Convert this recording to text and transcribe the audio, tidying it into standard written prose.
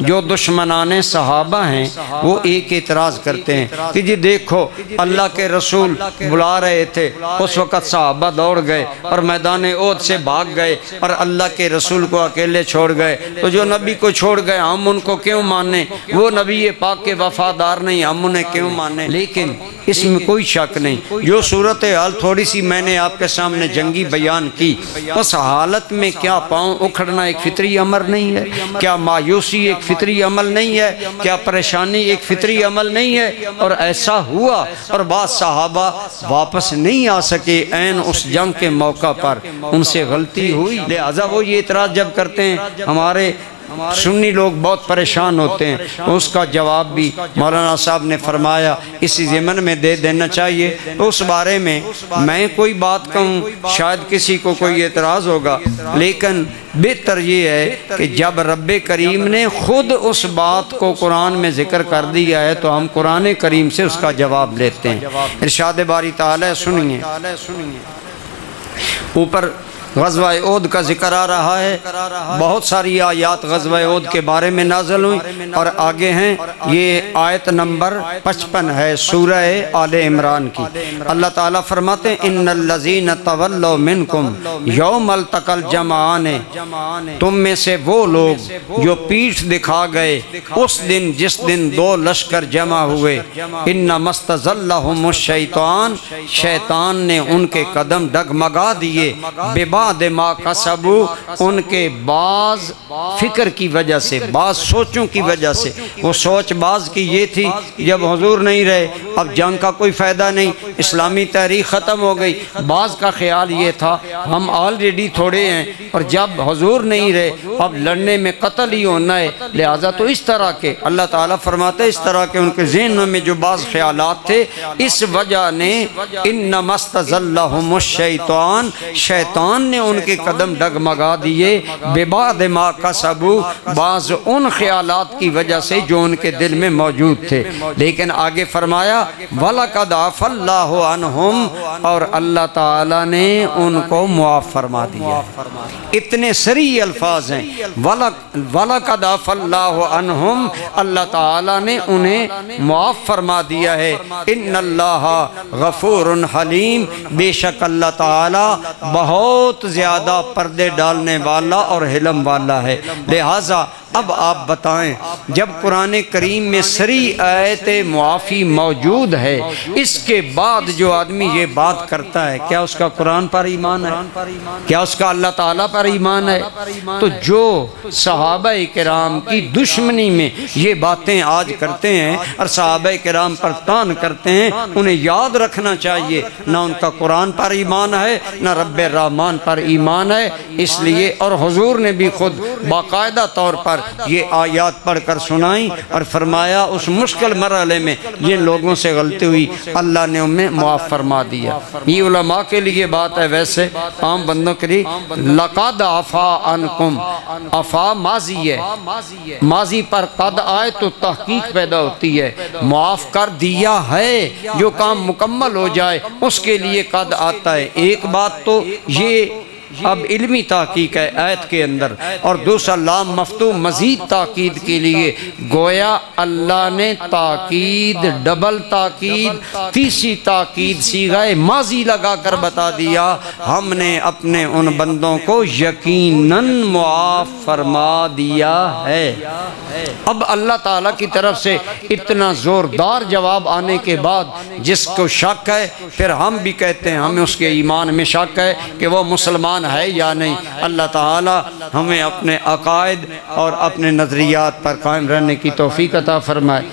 جو دشمنان صحابہ ہیں وہ ایک اعتراض کرتے ہیں کہ جی دیکھو اللہ کے رسول بلا رہے تھے، اس وقت صحابہ دوڑ گئے اور میدان احد سے بھاگ گئے اور اللہ کے رسول کو اکیلے چھوڑ گئے، تو جو نبی کو چھوڑ گئے ہم ان کو کیوں مانیں؟ وہ نبی پاک کے وفادار نہیں، ہم انہیں کیوں مانیں؟ لیکن اس میں کوئی شک نہیں، جو صورتحال تھوڑی سی میں نے آپ کے سامنے جنگی بیان کی، اس حالت میں کیا پاؤں اکھڑنا ایک فطری عمل نہیں ہے؟ کیا مایوسی ایک فطری عمل نہیں ہے؟ کیا پریشانی ایک فطری عمل نہیں ہے؟ اور ایسا ہوا اور بعض صحابہ واپس نہیں آ سکے عین اس جنگ کے موقع پر، ان سے غلطی ہوئی، لہذا وہ یہ اعتراض جب کرتے ہیں ہمارے سنی لوگ بہت پریشان ہوتے ہیں، اس کا جواب بھی مولانا صاحب نے فرمایا اسی ضمن میں دے دینا چاہیے۔ اس بارے میں میں کوئی بات کہوں شاید کسی کو کوئی اعتراض ہوگا، لیکن بہتر یہ ہے کہ جب رب کریم نے خود اس بات کو قرآن میں ذکر کر دیا ہے تو ہم قرآن کریم سے اس کا جواب لیتے ہیں۔ ارشاد باری تعالیٰ سنیے، اوپر غزوہ احد کا ذکر آ رہا ہے، بہت ساری آیات غزوہ احد کے بارے میں نازل ہوئی اور آگے ہیں، یہ آیت نمبر 55 ہے سورہ آل عمران کی۔ اللہ تعالیٰ فرماتے ہیں ان الذین تولوا منکم یوم التقى الجمعان، تم میں سے وہ لوگ جو پیٹھ دکھا گئے اس دن جس دن دو لشکر جمع ہوئے، انما استزلهم الشیطان، شیطان نے ان کے قدم ڈگمگا دیے، ببعض ما کسبوا، ان کے بعض فکر کی وجہ سے، بعض سوچوں کی وجہ سے۔ وہ سوچ بعض کی یہ تھی جب حضور نہیں رہے اب جنگ کا کوئی فائدہ نہیں، اسلامی تحریک ختم ہو گئی۔ بعض کا خیال یہ تھا ہم آلریڈی تھوڑے ہیں اور جب حضور نہیں رہے اب لڑنے میں قتل ہی ہونا ہے، لہٰذا تو اس طرح کے اللہ تعالیٰ فرماتے ہیں اس طرح کے ان کے ذہنوں میں جو بعض خیالات تھے، اس وجہ نے انما استزلهم الشیطان، شیطان نے ان کے قدم ڈگمگا دیے، ببعض ما کسبوا، بعض ان خیالات کی وجہ سے جو ان کے دل میں موجود تھے۔ لیکن آگے فرمایا وَلَقَدْ عَفَا اللَّهُ عَنْهُمْ، اور اللہ تعالیٰ نے ان کو معاف فرما دیا۔ اتنے سری الفاظ ہیں، وَلَقَدْ عَفَا اللَّهُ عَنْهُمْ، اللہ تعالیٰ نے انہیں معاف فرما دیا ہے۔ ان اللہ غفور حلیم، بے شک اللہ تعالیٰ بہت زیادہ پردے ڈالنے والا اور حلم والا ہے۔ لہٰذا اب آپ بتائیں جب قرآن کریم میں سری آیت معافی موجود ہے، اس کے بعد جو آدمی یہ بات کرتا ہے کیا اس کا قرآن پر ایمان ہے؟ کیا اس کا اللہ تعالیٰ پر ایمان ہے؟ تو جو صحابہ کرام کی دشمنی میں یہ باتیں آج کرتے ہیں اور صحابہ کرام پر تان کرتے ہیں، انہیں یاد رکھنا چاہیے نہ ان کا قرآن پر ایمان ہے نہ رب الرحمن پر ایمان ہے۔ اس لیے اور حضور نے بھی خود باقاعدہ طور پر یہ آیات پڑھ کر سنائیں اور فرمایا اس مشکل مرحلے میں جن لوگوں سے غلطی ہوئی اللہ نے انہیں معاف فرما دیا۔ یہ علماء کے لیے بات ہے، ویسے عام بندوں کے لیے لَقَدْ عَفَا عَنْكُمْ، عفا ماضی ہے، ماضی پر قد آئے تو تحقیق پیدا ہوتی ہے، معاف کر دیا ہے، جو کام مکمل ہو جائے اس کے لیے قد آتا ہے۔ ایک بات تو یہ اب علمی تحقیق ہے آیت کے اندر، اور دوسرا لام مفتوح مزید تاکید کے لیے، گویا اللہ نے تاکید، ڈبل تاکید، تیسری تاکید صیغہ ماضی لگا کر بتا دیا ہم نے اپنے ان بندوں کو یقیناً معاف فرما دیا ہے۔ اب اللہ تعالیٰ کی طرف سے اتنا زوردار جواب آنے کے بعد جس کو شک ہے، پھر ہم بھی کہتے ہیں ہمیں اس کے ایمان میں شک ہے کہ وہ مسلمان ہے یا نہیں۔ اللہ تعالیٰ ہمیں اپنے عقائد اور اپنے نظریات پر قائم رہنے کی توفیق عطا فرمائے۔